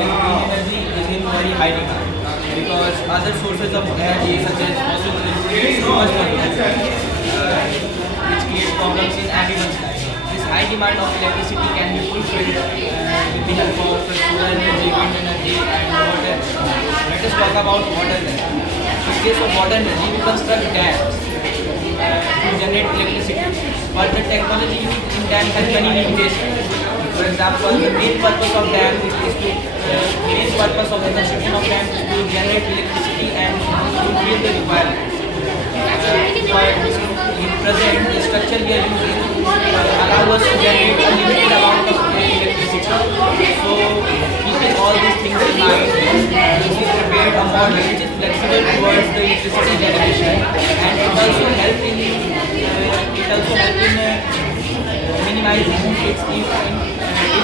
energy is in very high demand because other sources of energy such as fossil fuels is too much consumption, which creates problems in everyone's life. This high demand of electricity can be fulfilled with the help of solar energy, wind energy, and water. Let us talk about water energy. In case of water energy, we construct dams to generate electricity, but the technology used in dam has many limitations. For example, the main purpose of dam is to main purpose of the construction of dams is to generate electricity and fulfill the requirements. But in present, the structure we are using allow us to generate a limited amount of electricity. So, keeping all these things in mind, we prepared a model which is flexible towards the electricity generation, and it also help in minimizing its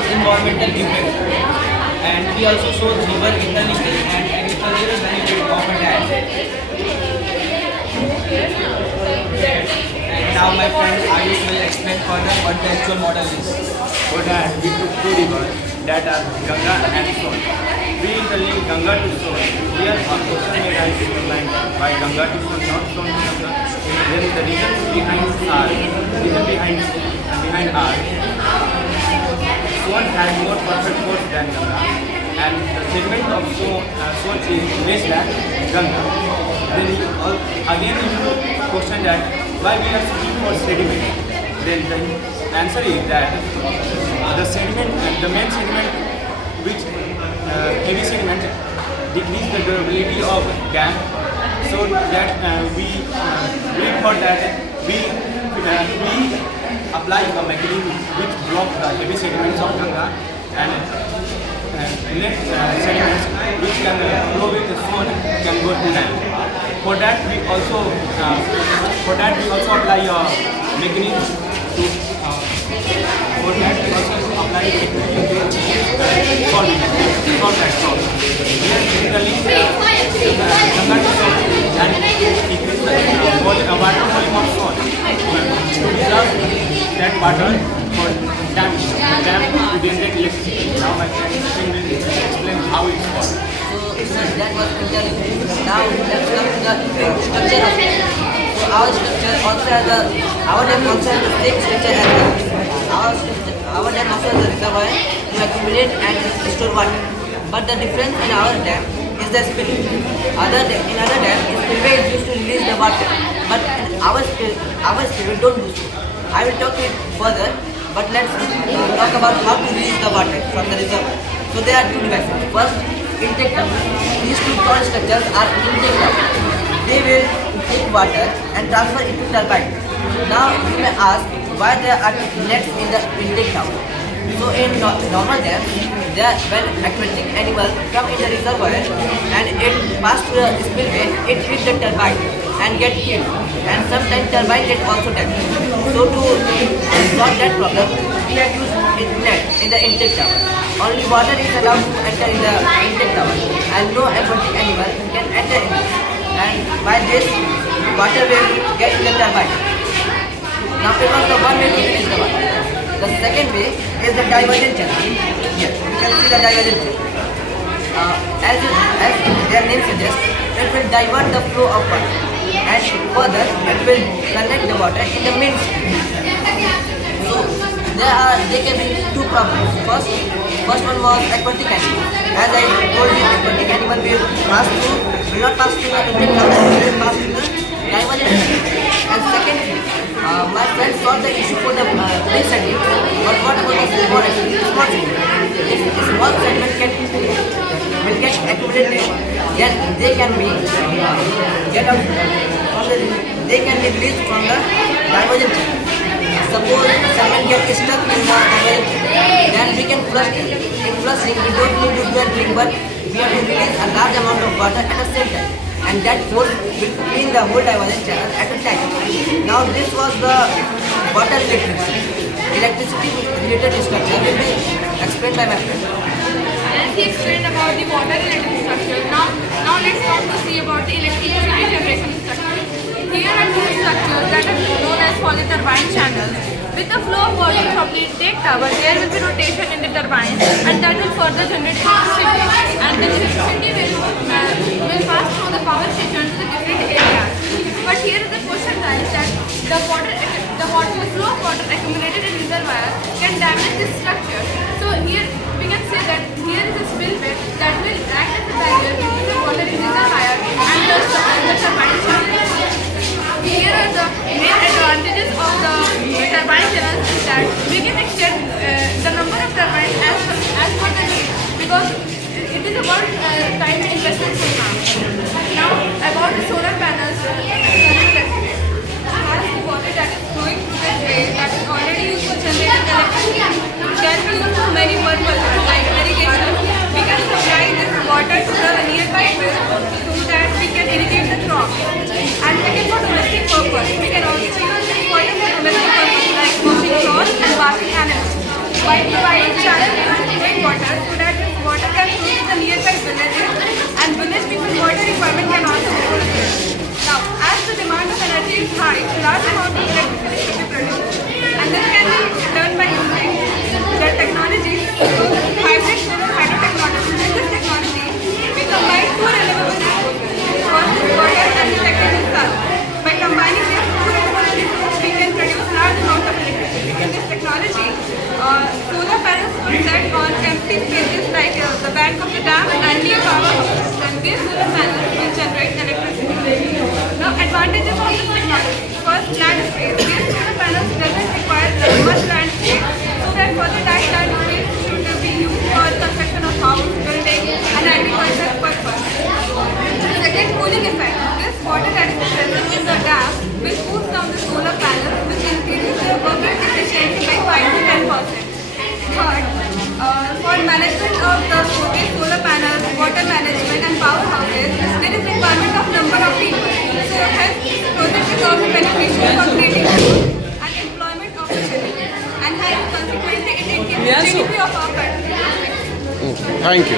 environmental impact. And we also show the river interlinking and agricultural benefit of a dam. And now my friend Ayush will explain further what the actual model is. For that, we took two rivers that are Ganga and Son. We interlink Ganga to Son. Here, our question made is determined by Ganga to Son, not Son to Ganga. Then the reason behind R. Son has more perfect force than Ganga, and the segment of Son is less than Ganga. Then again you question that why we are seeking for sediment. Then the answer is that the main sediment which heavy sediment decrease the durability of dam, so that we thought that we apply a mechanism which block the heavy sediments of Ganga and let sediments which can flow with the Son can go to dam. For that we also apply a mechanism to solve that problem. Here typically Ganga to Son and increase the water volume of Son to reserve that water for dam to generate electricity. Now my friend will explain how it's works. So that was interlinked. Now let's come to the structure of it. So our structure also has our dam also has the same structure as our dam also has a reservoir to accumulate and store water. But the difference in our dam is the spillway. In other dam, spillway is used to release the water, but in our spillway don't do so. I will talk it further, but let's talk about how to release the water from the reservoir. So there are two devices. First, intake tunnel. These two tall structures are intake tunnels. They will take water and transfer it to turbine. Now you may ask why there are nets in the intake tunnel. So in normal dams, when aquatic animals come in the reservoir and it pass through the spillway, it hits the turbine and get killed. And sometimes turbine get also damaged. So to solve that problem, we have used net in the intake tower. Only water is allowed to enter in the intake tower, and no aquatic animal can enter in it. And by this, water will get in the turbine. Now it was the one way to release the water. The second way is the divergent channel. Here, you can see the divergent channel. As their name suggests, it will divert the flow of water, and further it will connect the water in the main stream. So there can be two problems. First one was aquatic animal. As I told you, aquatic animal will not pass through the intake tunnel, will pass through the divergent channel. And secondly, my friend solved the issue for the big sediment, but what about the small sediment? If the small sediment will get accumulated, then they can be released from the divergent channel. Suppose sediment gets stuck in the divergent channel, then we can flush it. In flushing, we don't need to do anything, but we have to release a large amount of water at the same time. And that force will clean the whole divergent channel at a time. Now this was the water electricity related structure will be explained by my friend. As he explained about the water related structure, now let's talk to see about the electricity generation structure. Here are two structures that are known as polyturbine channels. With the flow of water from the intake tower, there will be rotation in the turbine, and that will further generate electricity. And the electricity will pass through the power station to the different areas. But here is the question lies that the flow of water accumulated in reservoir can damage this structure. So here we can say that here is a spillway that will act as a barrier between the water in reservoir and the turbine channel. Here are the main advantages of the turbine channels is that we can extend the number of turbines as per the need, because it is about time investment program. Now about the solar panels, as the water that is flowing through this way that is already used for generating electricity can be used for many purposes like irrigation. We can supply this water to the nearby field so that we can irrigate the crops. And second, for domestic purpose, we can also use this water for domestic purpose like washing clothes and bathing animals. By providing channel flowing water so that this water can flow to the nearby villages and village people water requirement can also be fulfilled. Now, as the demand of energy is high, large amount of electricity should be produced, and this can be done by using the technologies, hybrid solar hydro technology. In this technology, we combine two renewable resources. First is water and the second is sun. By combining these two renewable resources, we can produce large amount of electricity. In this technology, solar panels were set on empty spaces like the bank of the dam and near power houses, and these solar panels will generate electricity. Now, advantages of this technology. First, land space. These solar panels doesn't require much land space, so that for the land space should be used for construction of house, building, and agricultural purpose. Second, cooling effect. This water that is present in the dam will cool down the solar panels, which increases the worker efficiency by 5 to 10%. Third, for management of the solar panels, water management and powerhouses, there is requirement of number of people. So hence, this project is also beneficial for creating growth and employment opportunities, and hence consequently it increases GDP of our country. Thank you.